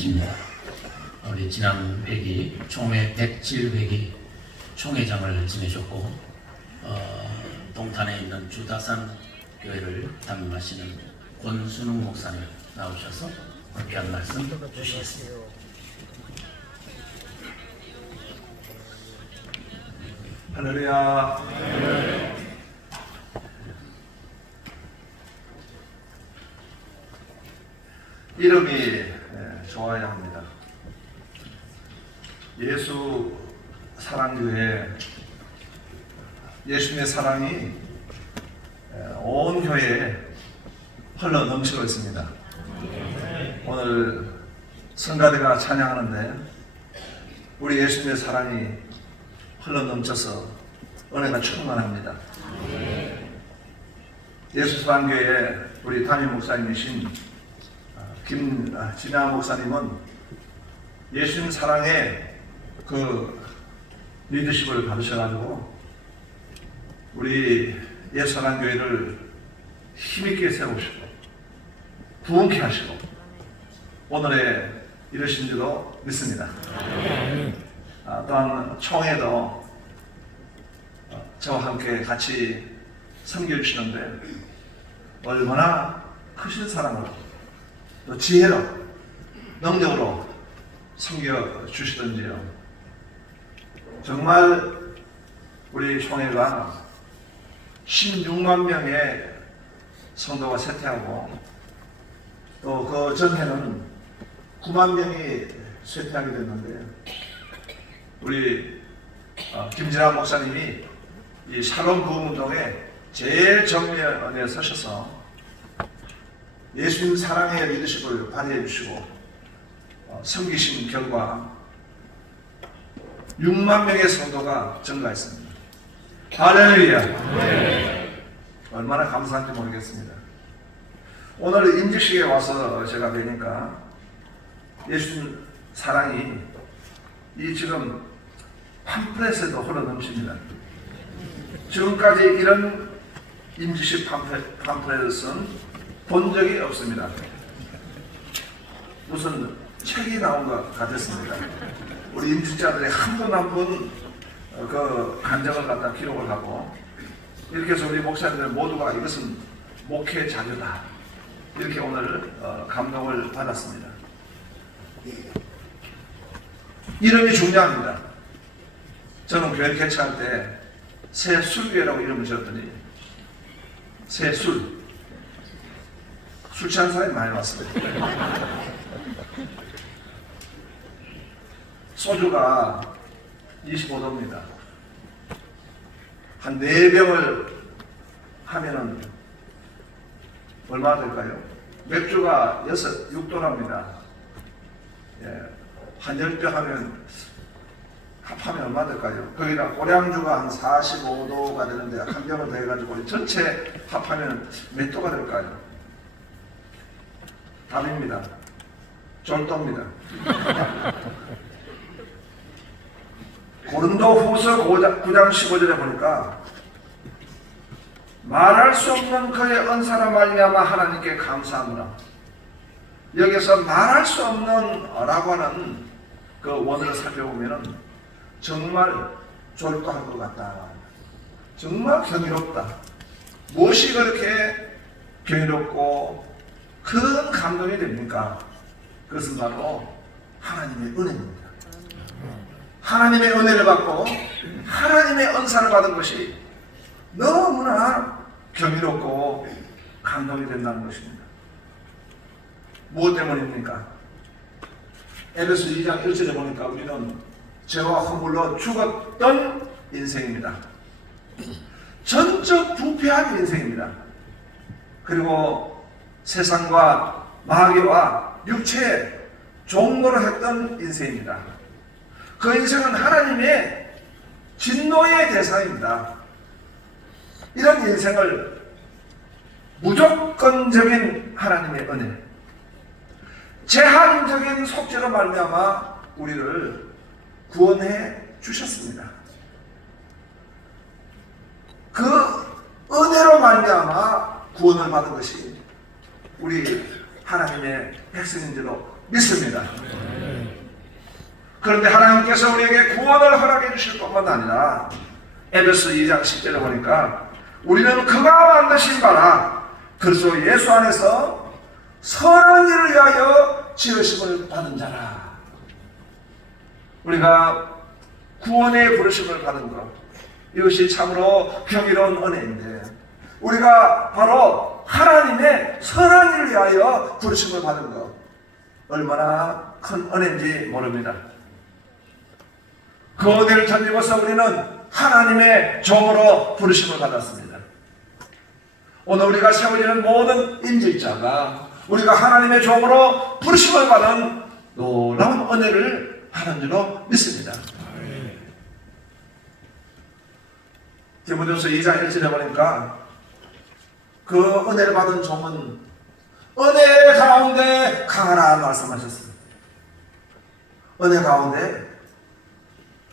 목사님이십니다. 우리 지난 회기 총회 107회기 총회장을 지내셨고 동탄에 있는 주다산 교회를 담임하시는 권순웅 목사님 나오셔서 귀한 말씀 주시겠습니다. 할렐루야. 이름이 좋아야 합니다. 예수 사랑교회, 예수님의 사랑이 온 교회에 흘러 넘치고 있습니다. 오늘 성가대가 찬양하는데 우리 예수님의 사랑이 흘러 넘쳐서 은혜가 충만합니다. 예수 사랑교회 우리 담임 목사님이신 김진아 목사님은 예수님 사랑의 그 리더십을 받으셔가지고 우리 예수사랑교회를 힘있게 세우시고 부흥케 하시고 오늘에 이르신 줄로 믿습니다. 또한 총회도 저와 함께 같이 섬겨주시는데 얼마나 크신 사랑으로 또 지혜로 능력으로 섬겨주시던지요. 정말 우리 총회가 16만 명의 성도가 쇠퇴하고 또 그 전해는 9만 명이 쇠퇴하게 됐는데 우리 김진아 목사님이 이 샬롬 부흥운동에 제일 정면에 서셔서 예수님 사랑의 리더십을 발휘해 주시고 섬기신 결과 6만 명의 성도가 증가했습니다. 할렐루야. 네. 얼마나 감사한지 모르겠습니다. 오늘 임직식에 와서 제가 뵈니까 예수님 사랑이 이 지금 팜플렛에도 흘러 넘칩니다. 지금까지 이런 임직식 팜플렛을 쓴 본 적이 없습니다. 무슨 책이 나온 것 같았습니다. 우리 임직자들이 한 분 한 분 그 간증을 갖다 기록을 하고 이렇게 해서 우리 목사님들 모두가 이것은 목회 자료다 이렇게 오늘 감동을 받았습니다. 이름이 중요합니다. 저는 교회 개최할 때 새술교회라고 이름을 지었더니 새술 술 취한 사람이 많이 왔습니다. 소주가 25도입니다. 한 4병을 하면은 얼마 될까요? 맥주가 6도랍니다. 예, 한 10병 하면 합하면 얼마 될까요? 거기다 고량주가 한 45도가 되는데 한 병을 더 해가지고 전체 합하면 몇 도가 될까요? 답입니다. 졸도입니다. 고린도후서 9장 15절에 보니까 말할 수 없는 그의 은사로 말미암아 하나님께 감사하노라. 여기서 말할 수 없는 라고 하는 그 원어를 살펴보면 정말 졸도할 것 같다. 정말 경이롭다. 무엇이 그렇게 경이롭고 큰 감동이 됩니까? 그것은 바로 하나님의 은혜입니다. 하나님의 은혜를 받고 하나님의 은사를 받은 것이 너무나 경이롭고 감동이 된다는 것입니다. 무엇 때문입니까? 에베소 2장 1절에 보니까 우리는 죄와 허물로 죽었던 인생입니다. 전적 부패한 인생입니다. 그리고 세상과 마귀와 육체에 종노를 했던 인생입니다. 그 인생은 하나님의 진노의 대상입니다. 이런 인생을 무조건적인 하나님의 은혜, 제한적인 속죄로 말미암아 우리를 구원해 주셨습니다. 그 은혜로 말미암아 구원을 받은 것이 우리 하나님의 백성인 줄로 믿습니다. 그런데 하나님께서 우리에게 구원을 허락해 주실 뿐만 아니라 에베소 2장 10절에 보니까 우리는 그가 만드신 바라 그리스도 예수 안에서 선한 일을 위하여 지으심을 받은 자라. 우리가 구원의 부르심을 받은 것, 이것이 참으로 경이로운 은혜인데 우리가 바로 하나님의 선한 일을 위하여 부르심을 받은 것, 얼마나 큰 은혜인지 모릅니다. 그 은혜를 전입어서 우리는 하나님의 종으로 부르심을 받았습니다. 오늘 우리가 세워지는 모든 임직자가 우리가 하나님의 종으로 부르심을 받은 놀라운 은혜를 받은 줄로 믿습니다. 디모데후서 2장 1절에 보니까 그 은혜를 받은 종은 은혜 가운데 강하라 말씀하셨습니다. 은혜 가운데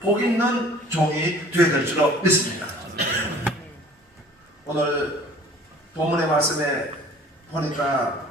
복 있는 종이 되어야 될 줄로 믿습니다. 오늘 본문의 말씀에 보니까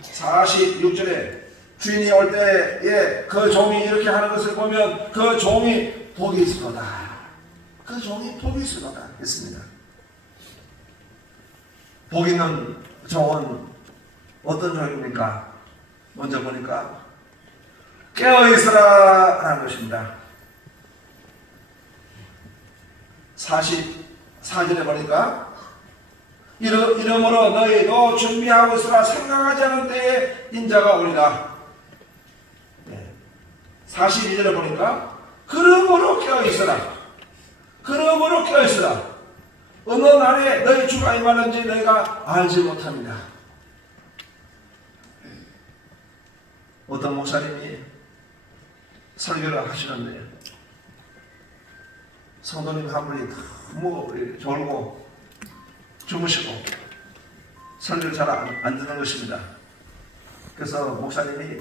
46절에 주인이 올 때에 그 종이 이렇게 하는 것을 보면 그 종이 복이 있으로다. 그 종이 복이 있으로다 했습니다. 복 있는 종은 어떤 종입니까? 먼저 보니까 깨어있으라 라는 것입니다. 44절에 보니까 이러므로 너희도 준비하고 있으라. 생각하지 않은 때에 인자가 오리라. 42절에 보니까 그러므로 깨어있으라. 그러므로 깨어있으라. 어느 날에 너희 주가 임하는지 너희가 알지 못합니다. 어떤 목사님이 설교를 하시는데 성도님 한 분이 너무 졸고 주무시고 설교를 잘 안 듣는 것입니다. 그래서 목사님이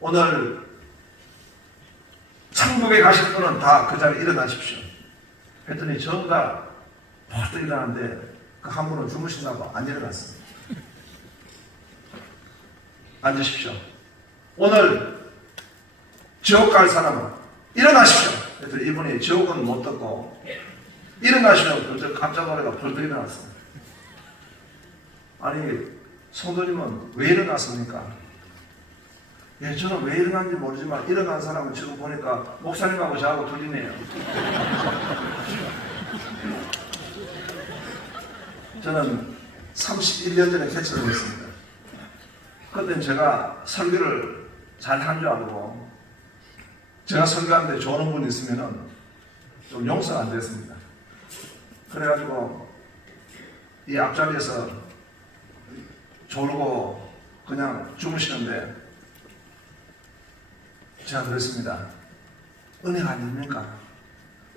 오늘 천국에 가실 분은 다 그 자리에 일어나십시오 했더니 전부 다 벌떡 일어나는데 그 한 분은 주무신다고 안 일어났습니다. 앉으십시오. 오늘 지옥 갈 사람은 일어나십시오 했더니 이분이 지옥은 못 듣고 일어나시면 깜짝 놀라가 벌떡 일어났습니다. 아니 성도님은 왜 일어났습니까? 예, 저는 왜 일어났는지 모르지만 일어난 사람은 지금 보니까 목사님하고 저하고 둘이네요. 저는 31년 전에 개척을 했습니다. 그때는 제가 설교를 잘 한 줄 알고 제가 설교하는데 좋은 분이 있으면 좀 용서가 안 됐습니다. 그래가지고 이 앞자리에서 졸고 그냥 주무시는데 제가 그랬습니다. 은혜가 안 됩니까?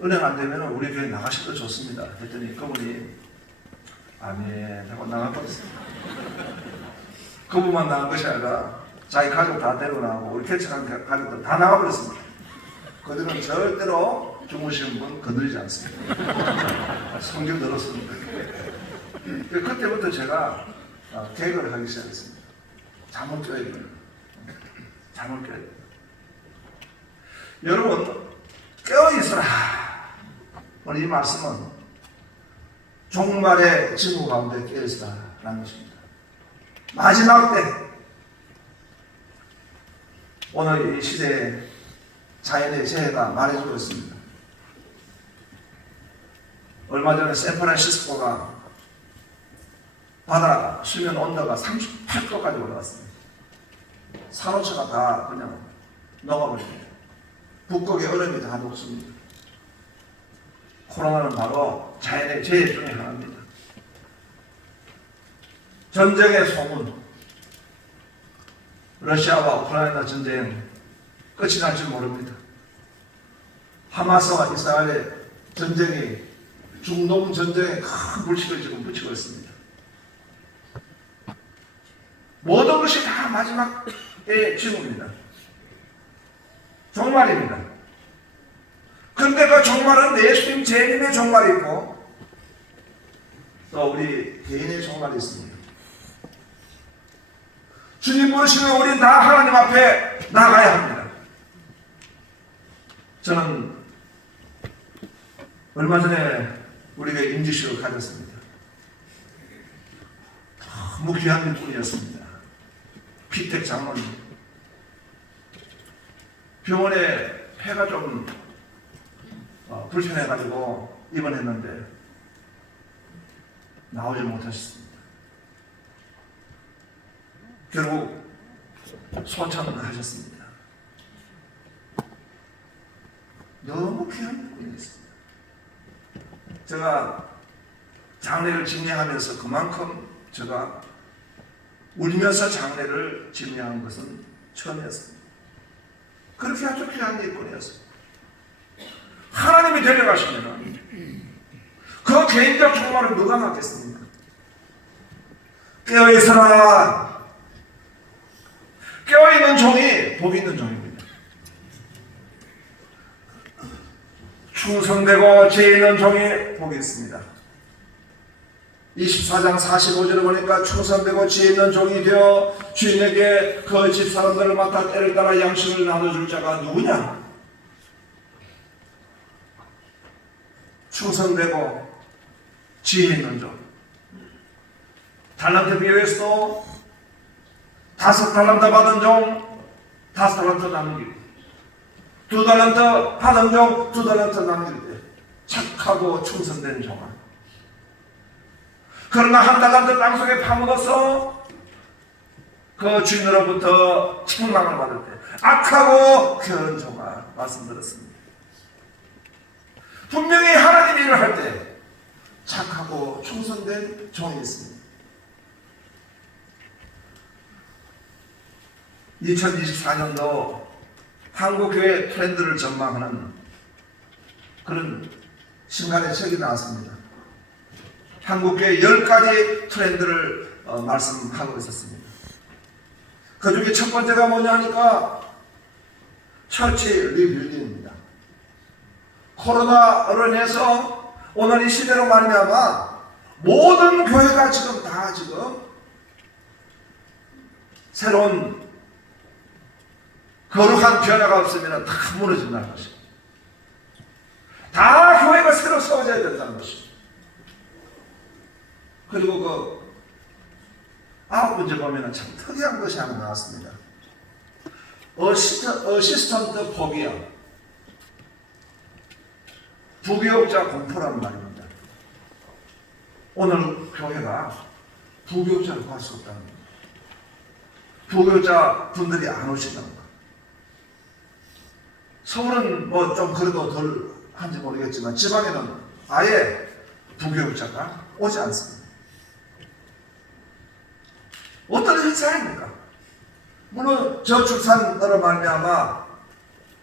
은혜가 안 되면 우리 교회 나가셔도 좋습니다 했더니 그분이 아멘 하고 나가버렸습니다. 그분만 나간 것이 아니라 자기 가족 다 데리고 나가고 우리 개척한 가족들 다 나가버렸습니다. 그들은 절대로 주무시는 분 건드리지 않습니다. 성경 들었습니다. 그때부터 제가 계획을 하기 시작했습니다. 잠을 껴야 돼요. 잠을 껴야 돼요. 여러분 깨어있으라. 오늘 이 말씀은 종말의 징후 가운데 깨어있으라 라는 것입니다. 마지막 때 오늘 이 시대에 자연의 재해가 말해주고 있습니다. 얼마 전에 샌프란시스코가 바다 수면 온도가 38도까지 올라갔습니다. 산호초가 다 그냥 녹아버립니다. 북극의 얼음이 다 녹습니다. 코로나는 바로 자연의 재해 중에 하나입니다. 전쟁의 소문, 러시아와 우크라이나 전쟁 끝이 날 줄 모릅니다. 하마스와 이스라엘의 전쟁이 중동 전쟁에 큰 불씨를 지금 붙이고 있습니다. 모든 것이 다 마지막의 징후입니다. 종말입니다. 그런데 그 종말은 예수님 재림의 종말이 있고 또 우리 개인의 종말이 있습니다. 주님 부르시면 우리는 다 하나님 앞에 나가야 합니다. 저는 얼마 전에 우리가 임직식을 가졌습니다. 너무 귀한 일꾼이었습니다. 피택 장모님. 병원에 폐가 좀 불편해가지고 입원했는데 나오지 못하셨습니다. 결국 소천하셨습니다. 너무 귀한 일꾼이었습니다. 제가 장례를 집례하면서 그만큼 제가 울면서 장례를 집례한 것은 처음이었습니다. 그렇게 아주 귀한 일꾼이었습니다. 하나님이 데려가시면 그 개인적 종말을 누가 맡겠습니까? 깨어있어라. 깨어있는 종이 복 있는 종입니다. 충성되고 지혜 있는 종이 복이 있습니다. 24장 45절에 보니까 충성되고 지혜 있는 종이 되어 주인에게 그 집 사람들을 맡아 때를 따라 양식을 나눠줄 자가 누구냐? 충성되고 지혜 있는 종. 달란트 비유에서도 5달란트 받은 종 5달란트 나누기, 2달란트 받은 종 2달란트 나누기 때 착하고 충성된 종아. 그러나 1달란트 땅속에 파묻어서 그 주인으로부터 책망을 받을 때 악하고 게으른 종아 말씀드렸습니다. 분명히 하나님 일을 할 때 착하고 충성된 종이 있습니다. 2024년도 한국교회 트렌드를 전망하는 그런 신간의 책이 나왔습니다. 한국교회 10가지 트렌드를 말씀하고 있었습니다. 그 중에 첫 번째가 뭐냐 하니까 처치 리빌딩입니다. 코로나로 인해서 오늘 이 시대로 말미암아 모든 교회가 지금 새로운 거룩한 변화가 없으면 다 무너진다는 것입니다. 다 교회가 새로 세워져야 된다는 것입니다. 그리고 그 9번째 보면 참 특이한 것이 하나 나왔습니다. 어시스턴트 포비아, 부교육자 공포라는 말입니다. 오늘 교회가 부교육자를 구할 수 없다는 겁니다. 부교육자 분들이 안 오신다는 겁니다. 서울은 뭐 좀 그래도 덜 한지 모르겠지만 지방에는 아예 부교육자가 오지 않습니다. 어떤 현상입니까? 물론 저출산으로 말미암아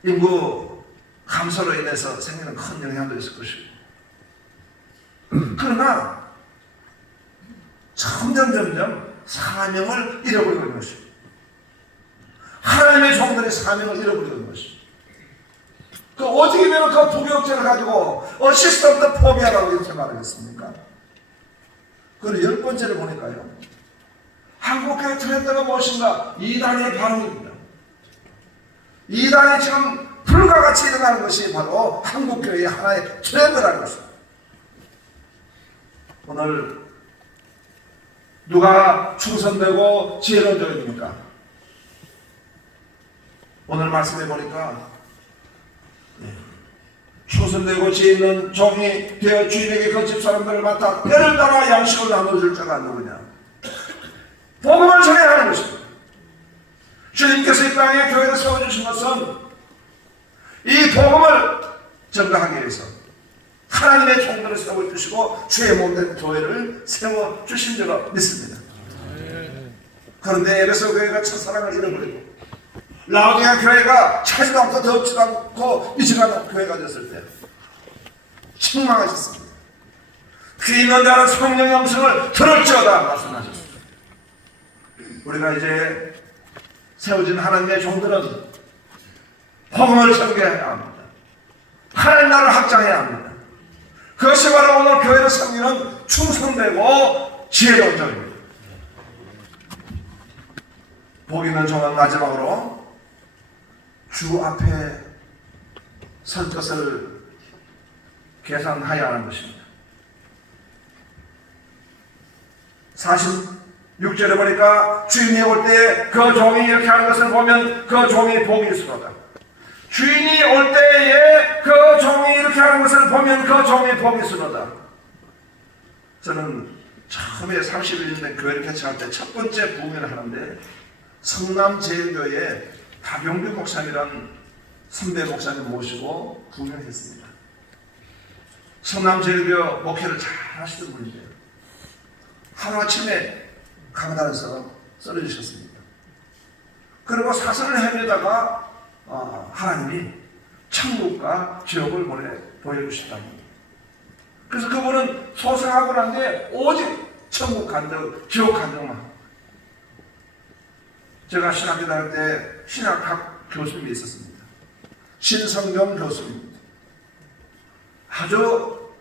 인구 감소로 인해서 생기는 큰 영향도 있을 것이고, 그러나 점점 사명을 잃어버리고 있는 것입니다. 하나님의 종들의 사명을 잃어버리고 있는 것입니다. 그 어떻게 되면 그 부교육자를 가지고 어시스턴트 포비아라고 이렇게 말하겠습니까? 그리고 10번째를 보니까요, 한국교회 트렌드가 무엇인가? 이단의 반응입니다. 이단이 지금 불과같이 일어나는 것이 바로 한국교회의 하나의 트렌드라는 것입니다. 오늘 누가 충성되고 지혜로운 종입니까? 오늘 말씀해 보니까 충성되고 지혜 있는 종이 되어 주인에게 그 집 사람들을 맡아 때를 따라 양식을 나눠줄 자가 누구냐? 복음을 전해야 하는 것입니다. 주님께서 이 땅에 교회를 세워주신 것은 이 복음을 전가하기 위해서 하나님의 종들을 세워주시고 주의 몸된 교회를 세워주신 줄로 믿습니다. 그런데 에베소 교회가 첫사랑을 잃어버리고 라오디가 교회가 차지도 않고 덥지도 않고 미지도 않은 교회가 됐을 때 책망하셨습니다. 귀 있는 자는 성령의 음성을 들을지어다 말씀하셨습니다. 우리가 이제 세워진 하나님의 종들은 복음을 전개해야 합니다. 하나님 나라를 확장해야 합니다. 그것이 바로 오늘 교회를 섬기는 충성되고 지혜로운 종입니다. 복 있는 종은 마지막으로 주 앞에 설 것을 계산하여야 하는 것입니다. 46절에 보니까 주인이 올 때 그 종이 이렇게 하는 것을 보면 그 종이 복이 있으로다. 주인이 올 때에 그 종이 이렇게 하는 것을 보면 그 종이 복이 있으로다. 저는 처음에 30일 된 교회를 개척할 때 첫 번째 부흥회를 하는데 성남제일교회 박용규 목사님이란 선배 목사님 모시고 부흥회를 했습니다. 성남제일교 목회를 잘 하시던 분인데요. 하루아침에 강단에서 쓰러지셨습니다. 그리고 사슬을 헤매다가 하나님이 천국과 지옥을 보여주셨다니. 그래서 그분은 소생하고 난 뒤에 오직 천국 간증, 지옥 간증만. 제가 신학교 다닐 때 신학학 교수님이 있었습니다. 신성경 교수입니다. 아주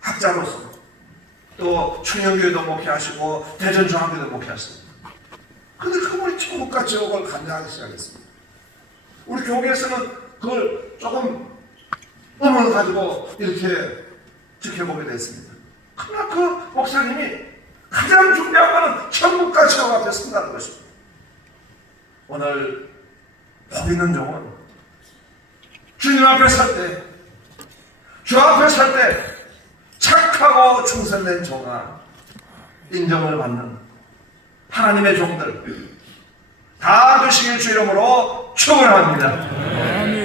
학자로서 또 충영교회도 목회하시고 대전중앙교회도 목회하셨습니다. 그런데 그분이 천국과 지옥을 간증하기 시작했습니다. 우리 교계에서는 그걸 조금 음을 가지고 이렇게 지켜보게 됐습니다. 그러나 그 목사님이 가장 중요한 것은 천국과 지옥 앞에 선다는 것입니다. 오늘 복 있는 종은 주님 앞에 설 때, 주 앞에 설 때 착하고 충성된 종아 인정을 받는 하나님의 종들 다 되시길 주 이름으로 축원합니다.